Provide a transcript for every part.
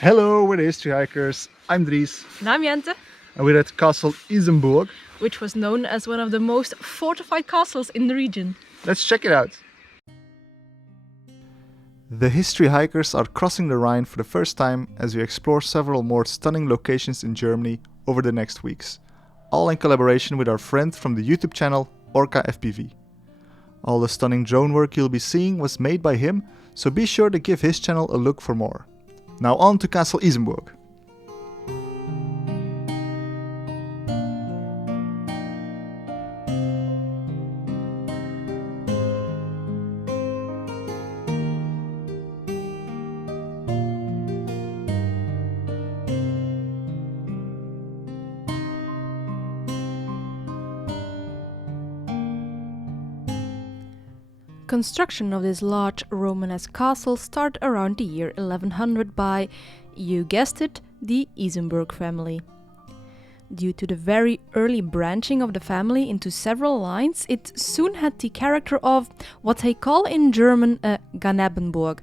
Hello, we're the History Hikers. I'm Dries, And I'm Jente, and we're at Castle Isenburg. which was known as one of the most fortified castles in the region. Let's check it out. The History Hikers are crossing the Rhine for the first time as we explore several more stunning locations in Germany over the next weeks, all in collaboration with our friend from the YouTube channel Orca FPV. All the stunning drone work you'll be seeing was made by him, so be sure to give his channel a look for more. Now on to Castle Isenburg. Construction of this large Romanesque castle started around the year 1100 by, you guessed it, the Isenburg family. Due to the very early branching of the family into several lines, it soon had the character of what they call in German a Ganebenburg.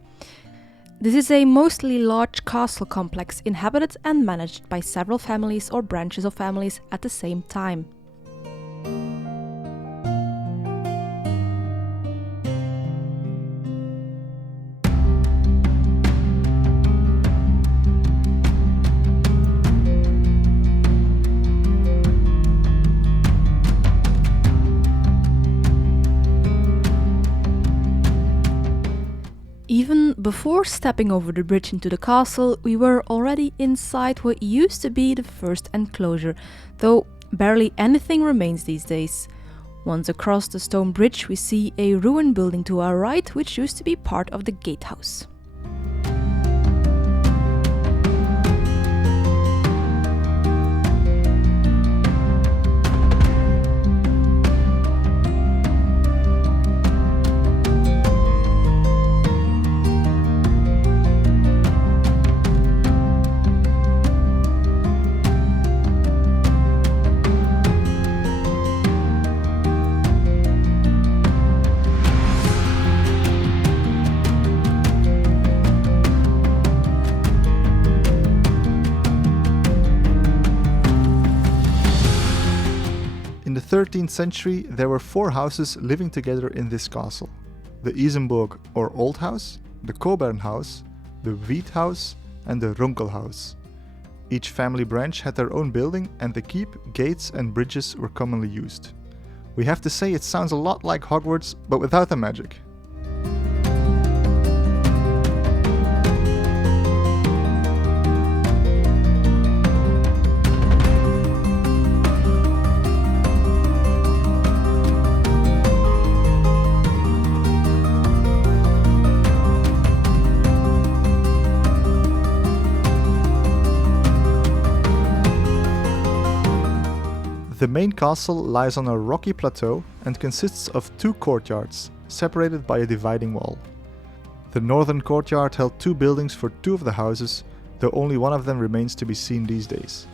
This is a mostly large castle complex inhabited and managed by several families or branches of families at the same time. Even before stepping over the bridge into the castle, we were already inside what used to be the first enclosure, though barely anything remains these days. Once across the stone bridge, we see a ruined building to our right, which used to be part of the gatehouse. In the 13th century, there were 4 houses living together in this castle. The Isenburg or Old House, the Kobern House, the Wheat House and the Runkel House. Each family branch had their own building and the keep, gates and bridges were commonly used. We have to say it sounds a lot like Hogwarts, but without the magic. The main castle lies on a rocky plateau and consists of 2 courtyards, separated by a dividing wall. The northern courtyard held 2 buildings for 2 of the houses, though only one of them remains to be seen these days.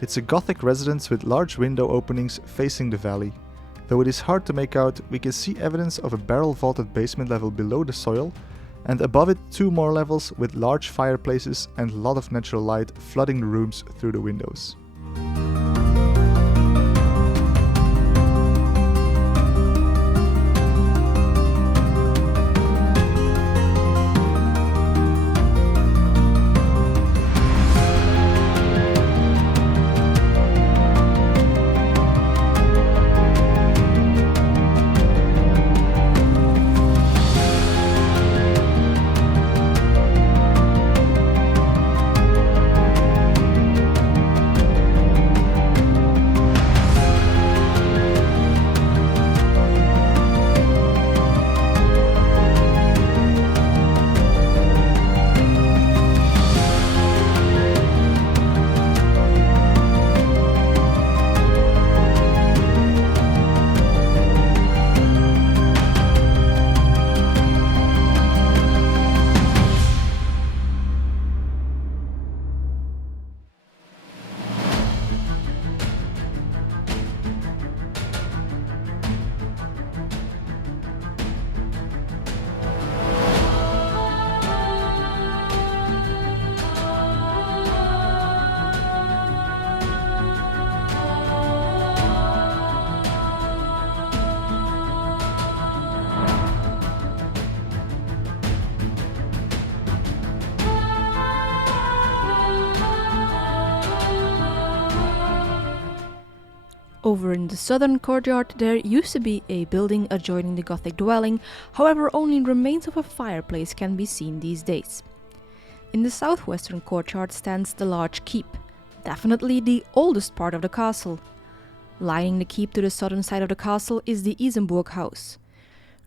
It's a Gothic residence with large window openings facing the valley. Though it is hard to make out, we can see evidence of a barrel-vaulted basement level below the soil, and above it 2 more levels with large fireplaces and a lot of natural light flooding the rooms through the windows. Over in the southern courtyard there used to be a building adjoining the Gothic dwelling, however only remains of a fireplace can be seen these days. In the southwestern courtyard stands the large keep, definitely the oldest part of the castle. Lining the keep to the southern side of the castle is the Isenburg house.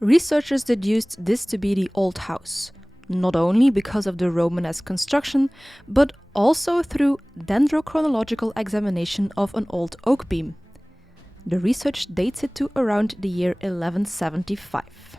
Researchers deduced this to be the old house, not only because of the Romanesque construction, but also through dendrochronological examination of an old oak beam. The research dates it to around the year 1175.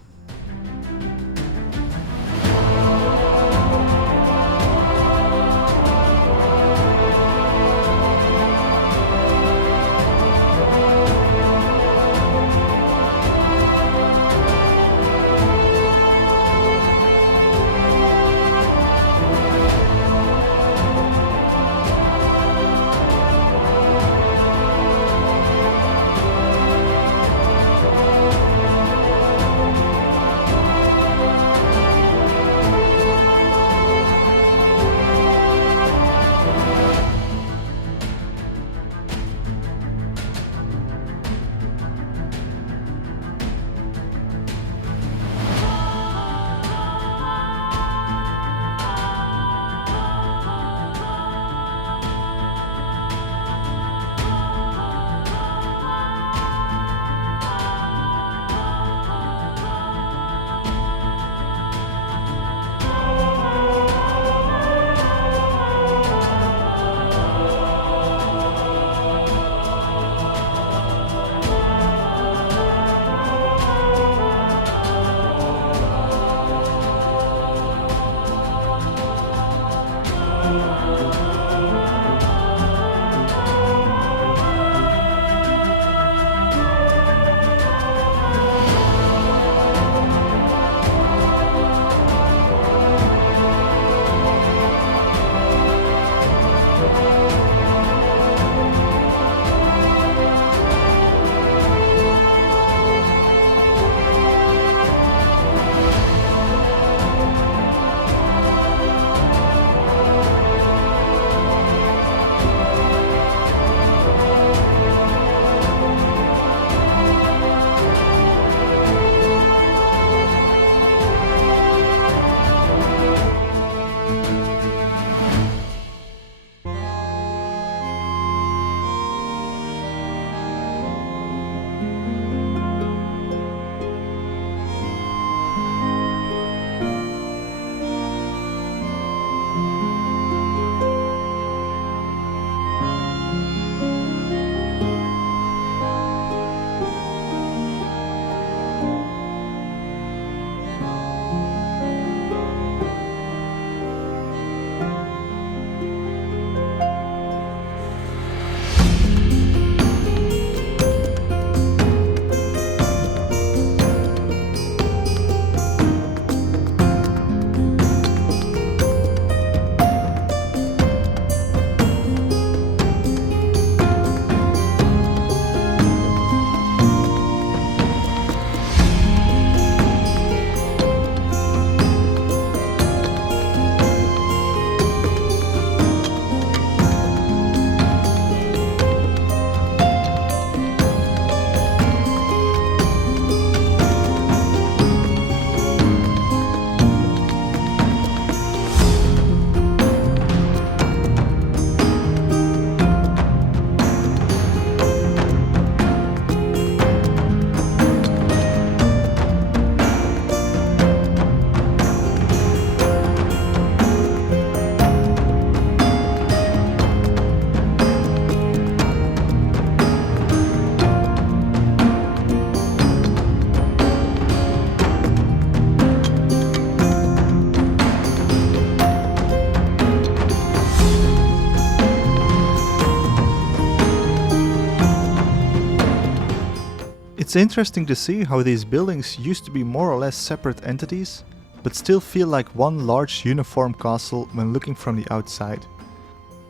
It's interesting to see how these buildings used to be more or less separate entities, but still feel like one large uniform castle when looking from the outside.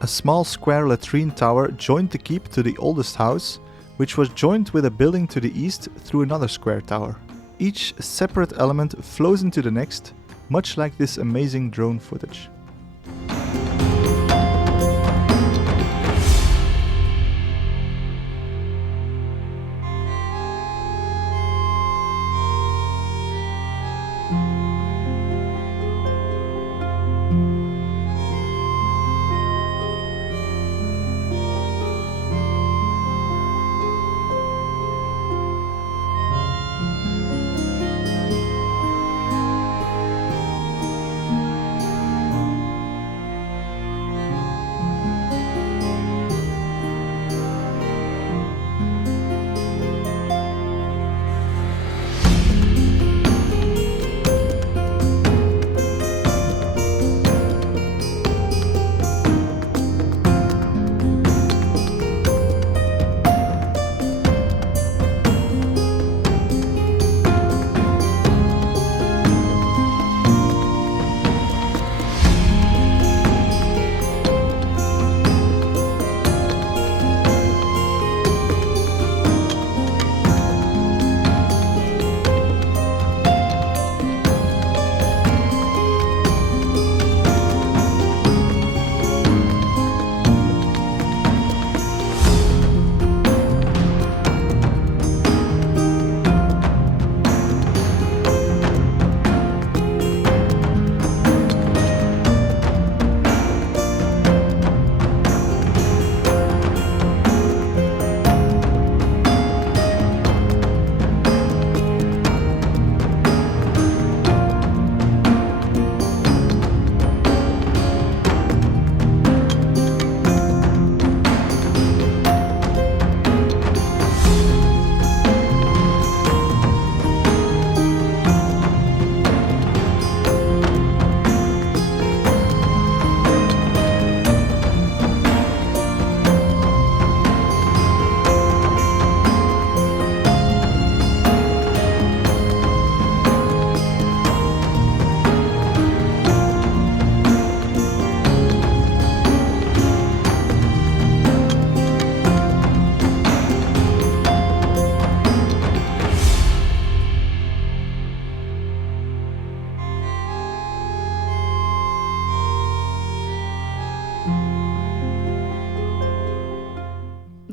A small square latrine tower joined the keep to the oldest house, which was joined with a building to the east through another square tower. Each separate element flows into the next, much like this amazing drone footage.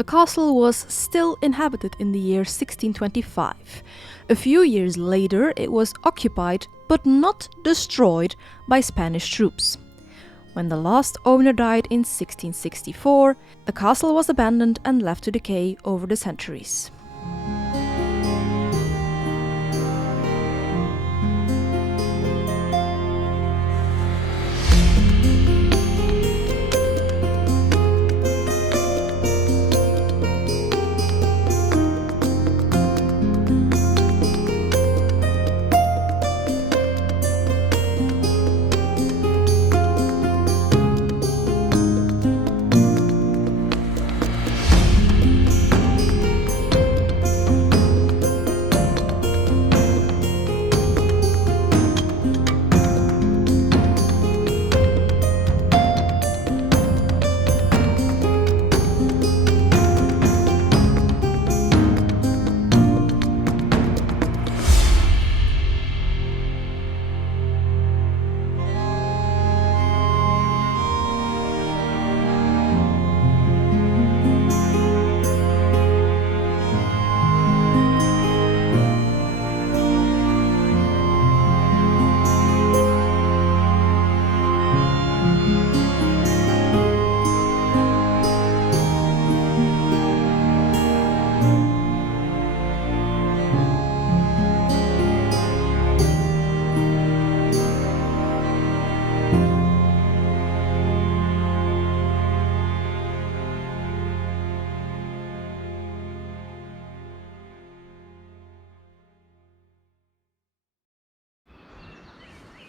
castle was still inhabited in the year 1625. A few years later, it was occupied but not destroyed by Spanish troops. When the last owner died in 1664, the castle was abandoned and left to decay over the centuries.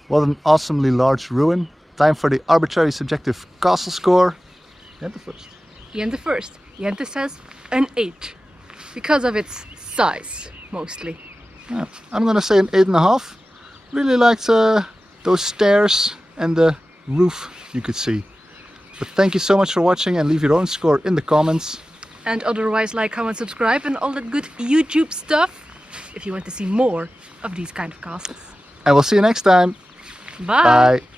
What an awesomely large ruin. Time for the arbitrary subjective castle score. Jente first. Jente first. Jente says an 8, because of its size, mostly. Yeah, I'm gonna say an 8.5. Really liked those stairs and the roof you could see. But thank you so much for watching, and leave your own score in the comments. And otherwise, like, comment, subscribe and all that good YouTube stuff if you want to see more of these kind of castles. And we'll see you next time. Bye! Bye.